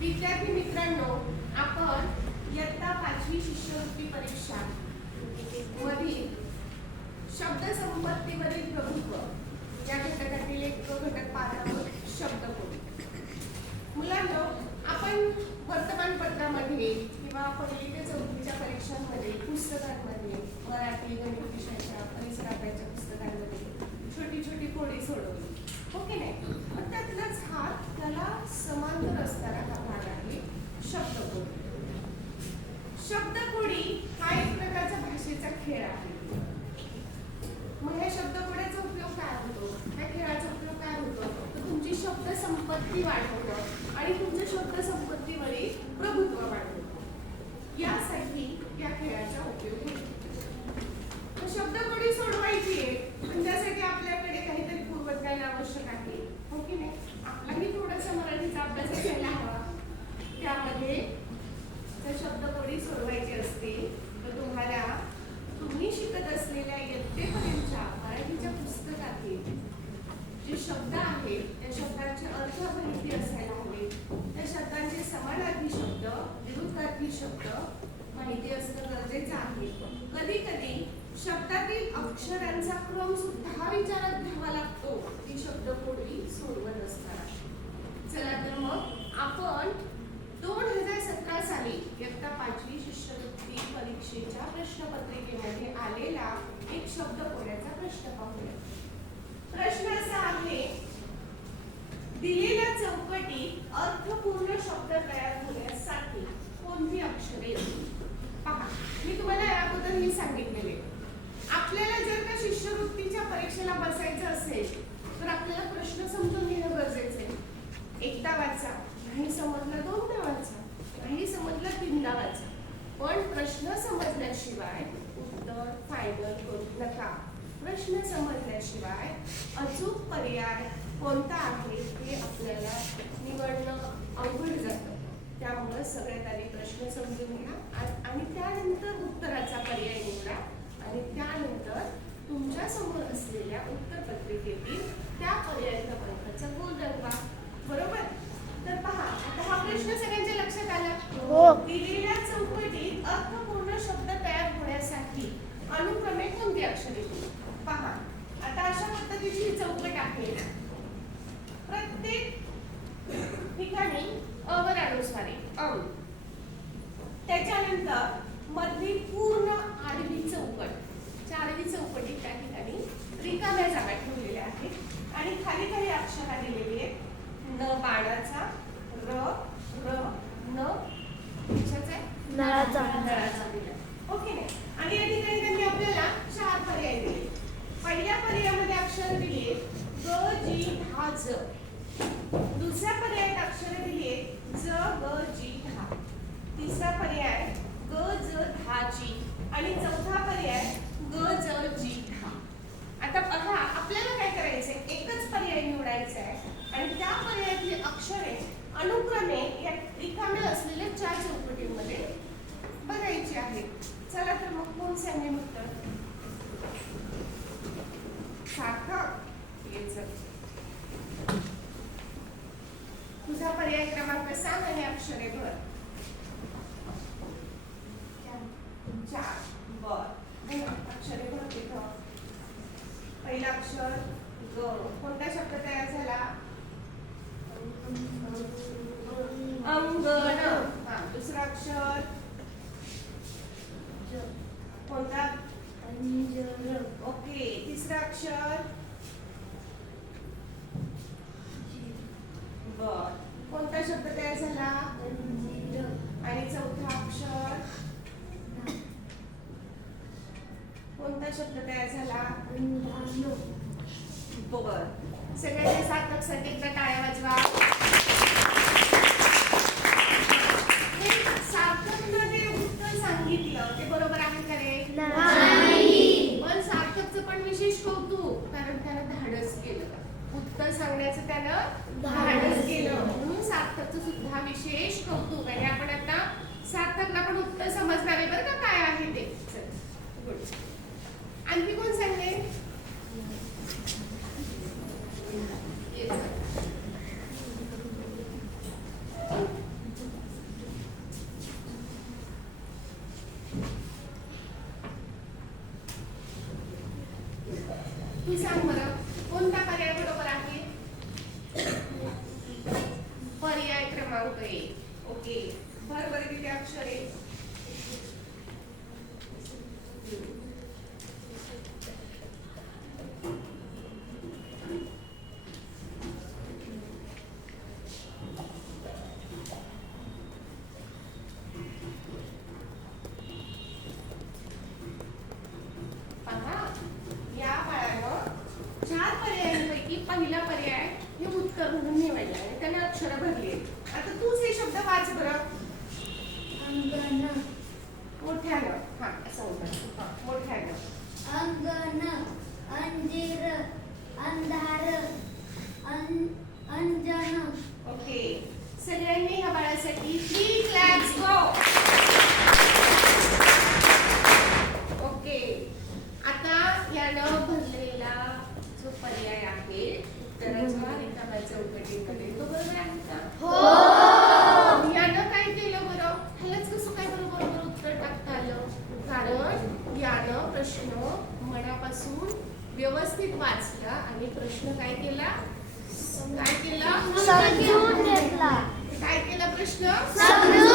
विद्यार्थी मित्रांनो, आपण इयत्ता 5वी शिष्यवृत्ती परीक्षा मधील शब्दसंपत्तीवरील प्रभुत्व या घटकातील एक घटक पाहत आहोत, शब्दकोश. मुलांनो, आपण वर्तमानपत्रामध्ये किंवा 1ली ते 4थीच्या परीक्षांमध्ये, पुस्तकांमध्ये, मराठी, गणित विषयाच्या, परिसर अभ्यासाच्या पुस्तकांमध्ये छोटी छोटी कोडी सोडवली, हो की नाही? पण त्यातलाच त्याला समांतर असणारा हा भाग आहे शब्दकोडी. शब्दकोडी हा एक प्रकारचा भाषेचा खेळ आहे. मग या शब्दकोड्याचा उपयोग काय होतो? या खेळाचा उपयोग काय होतो? तर तुमची शब्द संपत्ती वाढवणं आणि तुमच्या शब्द संपत्तीवरील प्रभुत्व वाढवणं, यासाठी या खेळाचा उपयोग होतो. शब्दकोडी सोडवायची आहे, पण त्यासाठी आपल्याकडे काहीतरी पूर्वज्ञान आवश्यक आहे, हो की नाही? आपलाही थोडासा मराठीचा अभ्यास असायला हवा. त्यामध्ये जर शब्दकोडी सोडवायची असते तर तुम्ही शिकत असलेल्या इयत्तेपर्यंतच्या मराठीच्या पुस्तकातील जे शब्द आहेत त्या शब्दांचे अर्थ माहिती असायला हवे. त्या शब्दांचे समानार्थी शब्द, विरुद्धार्थी शब्द माहिती असणं गरजेचं आहे. कधी कधी शब्दातील अक्षरांचा क्रम सुद्धा विचारात घ्यावा लागतो ती शब्दकोडी सोडवत असताना. चला तर मग आपण 2017 साली इयत्ता 5वी शिष्यवृत्ती परीक्षेच्या प्रश्नपत्रिकेमध्ये आलेला एक शब्दकोड्याचा प्रश्न पाहूया. प्रश्न असा आहे, दिलेल्या चौकटीत अर्थपूर्ण शब्द तयार होण्यासाठी कोणती अक्षरे येतील? पहा, मी तुम्हाला याबद्दल मी सांगितलेले, आपल्याला जर का शिष्यवृत्तीच्या परीक्षेला बसायचं असेल तर आपल्याला प्रश्न समजून घेणं गरजेचं आहे. एकदा वाचा, नाही समजलं दोनदा वाचा, नाही समजलं तीनदा वाचा, पण प्रश्न समजल्याशिवाय उत्तर फायनल करू नका. प्रश्न समजल्याशिवाय अचूक पर्याय कोणता आहे हे आपल्याला निवडणं अवघड जातं. त्यामुळे सगळ्यात आधी प्रश्न समजून घ्या आणि त्यानंतर उत्तराचा पर्याय निवडा आणि त्यानंतर तुमच्या समोर असलेल्या उत्तरपत्रिकेतील त्या पर्याय क्रमांकाचा गोल रंगवा. बरोबर? तर पहा, आता हा प्रश्न सगळ्यांच्या लक्षात आला? हो. दिलेल्या चौकटीत अर्थपूर्ण शब्द तयार होण्यासाठी अनुक्रमे कोणती अक्षरे येतील? पहा, आता अशा पद्धतीची ही चौकट आहे. प्रत्येक ठिकाणी अवर अनुस्वार आहे. त्याच्यानंतर मधली पूर्ण आडवी चौकट, आडवी चौकटीत त्या ठिकाणी रिकाम्या जागा ठेवलेल्या आहेत आणि खाली काही अक्षर दिलेली आहेत. न बाणाचा, र, र, न कशाचा आहे? नळाचा. नळाचा दिला, ओके नाही? आणि या ठिकाणी त्यांनी आपल्याला 4 पर्याय दिले. पहिल्या पर्यायामध्ये अक्षर दिले ग, जी, धा, ज. दुसऱ्या पर्यायात अक्षर दिली ज, ग, जी, धा. तिसरा पर्याय ग, ज, धा, जी. आणि चौथा पर्याय ग, ज, जी, धा. आता बघा, आपल्याला काय करायचंय, एकच पर्याय निवडायचा आहे आणि त्या पर्यायातली अक्षरे अनुक्रमे या रिकाम्या असलेल्या 4 चौकटीमध्ये बघायची आहेत. चला तर मग कोण सांगेल उत्तर? सार्थक, तुझा पर्याय क्रमांक सांग आणि अक्षरे भर. 4. बर, अक्षरे भर तिथं. पहिला अक्षर ग. कोणता शब्द तयार झाला? अंगण. हा. दुसरा अक्षर कोणता? ओके. तिसरा अक्षर बर. कोणता शब्द तयार झाला? आणि चौथा अक्षर कोणता शब्द तयार झाला? बर. सगळ्यांनी सार्थकसाठी एकदा टाळ्या वाजवा. सार्थकनं जे उत्तर सांगितलं ते बरोबर आहे का रे? नाही. पण सार्थकचं पण विशेष कौतुक, कारण त्यानं धाडस केलं. उत्तर सांगण्याचं त्यानं धाडस केलं, म्हणून सार्थकचं सुद्धा विशेष कौतुक. आणि आपण आता सार्थकला पण उत्तर समजणार आहे बरं का काय आहे ते. गुड. आणखी कोण सांगते? क्रमांक 1. ओके. भरभराटीचे अक्षरे. पहा, या बाळानं 4 पर्यायांपैकी पहिला पर्याय हे उत्तर म्हणून निवडला आणि त्याने अक्षर भरली. आता तूच हे शब्द वाच बरं. अंगण मोठ्यानं. हा असं म्हणतात. हा मोठ्यानं. अंगण अंजीर अंधार अंजन. ओके. सगळ्यांनी ह्या बाळासाठी 3 क्लॅप्स गो. ओके. आता यानं भरलेला जो पर्याय आहे उत्तराच्या रिकाम्या चौकटीमध्ये तो बरोबर आहे का? हो. यानं काय केलं बरं? ह्यालाच कसं काय बरोबर उत्तर टाकता आलं? कारण यानं प्रश्न मनापासून व्यवस्थित वाचला आणि प्रश्न काय केला? समजून घेतला. काय केला प्रश्न? समजून